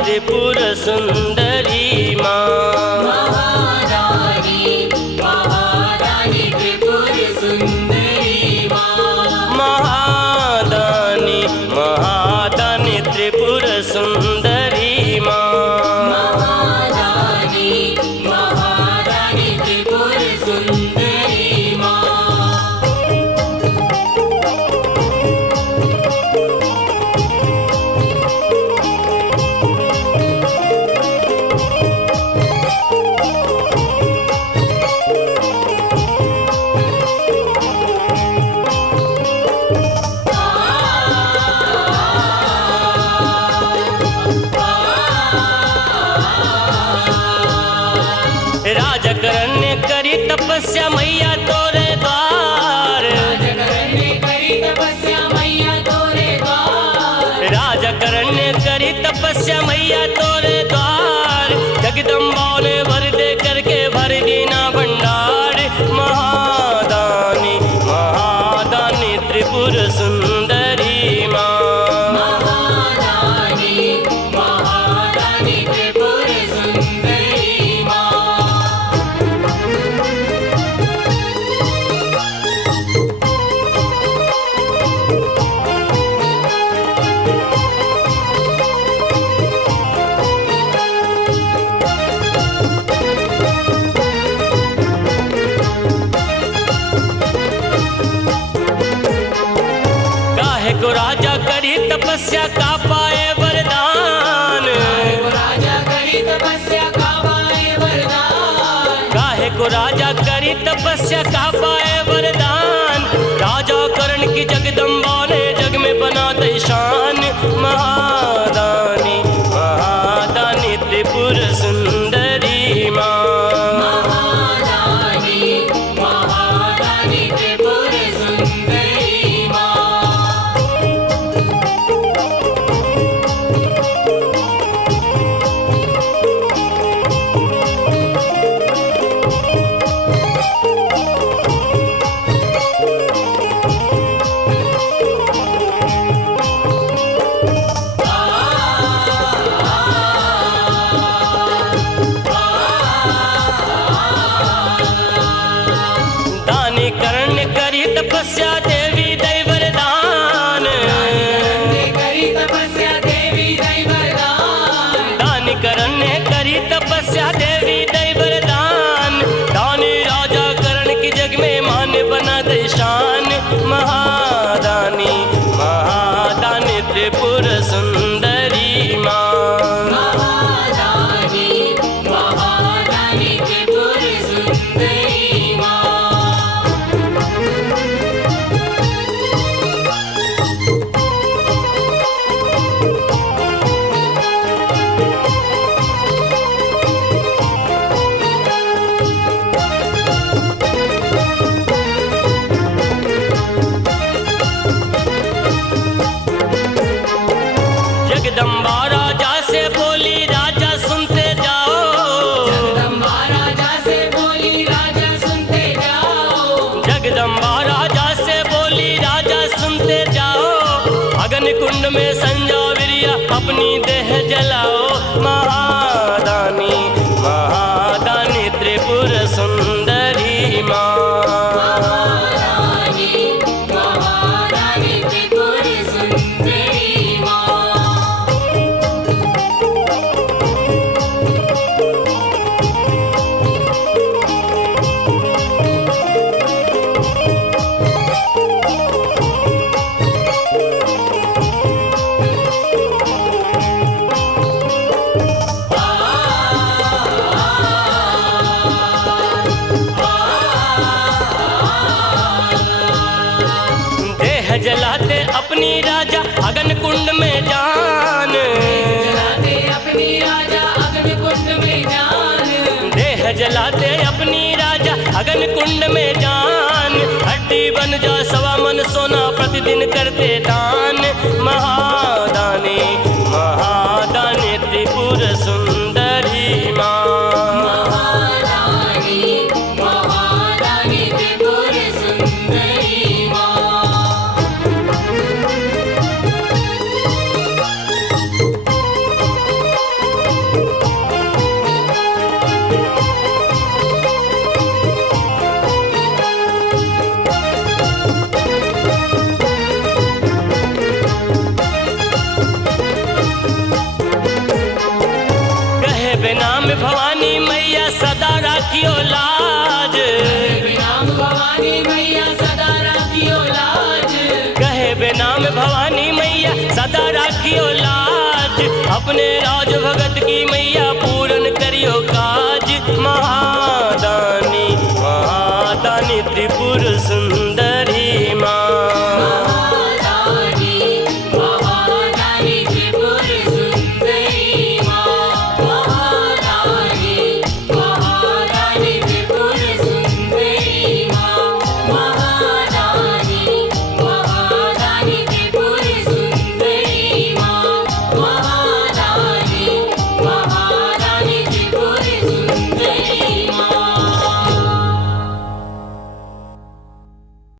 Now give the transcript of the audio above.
त्रिपुर सुंदरी माँ, महारानी त्रिपुर सुंदरी माँ, महादानी महादानी त्रिपुर सुंदरी माँ, महारानी त्रिपुर सुंदरी माँ। राजकरण्य करी तपस्या मैया तोरे द्वार, राजकरण्य करी तपस्या मैया तोरे द्वार, राजकरण्य करी तपस्या मैया तोरे द्वार। जगदम्बा ने भर दे करके भर दीना भंडार। महादानी महादानी त्रिपुर सुंदरी माँ, महारानी त्रिपुर सुंदरी माँ। काहे को राजा करी तपस्या का पाए वरदान, राजा करी तपस्या का पाए वरदान, काहे को राजा करी तपस्या का पाए वरदान। राजा करण की जगदम्बा ने जग में बना दे शान। महादानी महादानी त्रिपुर सुंदरी माँ, महारानी त्रिपुर सुंदरी माँ। दानी करण्य करी तपस्या देवी दई वरदान, करी तपस्या देवी दई वरदान, दानी करण्य करी तपस्या देवी दई वरदान। दानी राजा करण की जग में मान बना दे शान। महादानी महादानी त्रिपुर सुंदरी माँ, महारानी त्रिपुर सुंदरी माँ। जगदम्बा राजा से बोली राजा सुनते जाओ, जगदम्बा राजा से बोली राजा सुनते जाओ, जगदम्बा राजा से बोली राजा सुनते जाओ। अग्नि कुंड में संजो वीर्य अपनी देह जलाओ। महादानी महादानी त्रिपुर सुंदरी माँ, महारानी त्रिपुर सुंदरी माँ। देह जलाते अपनी राजा अग्नि कुंड में जान, जलाते अपनी राजा अग्नि कुंड में जान, देह जलाते अपनी राजा गगन कुंड में जान, हड्डी बन जा सवा मन सोना प्रतिदिन करते दान। महादानी महादानी त्रिपुर सुंदरी माँ। महादानी महादानी त्रिपुर सुंदरी माँ। नाम भवानी मैया सदा राखियो लाज, नाम भवानी मैया सदा राखियो लाज। कहे बे नाम भवानी मैया सदा राखियो लाज, अपने राज भगत की मैया पूर्ण करियो काज। महा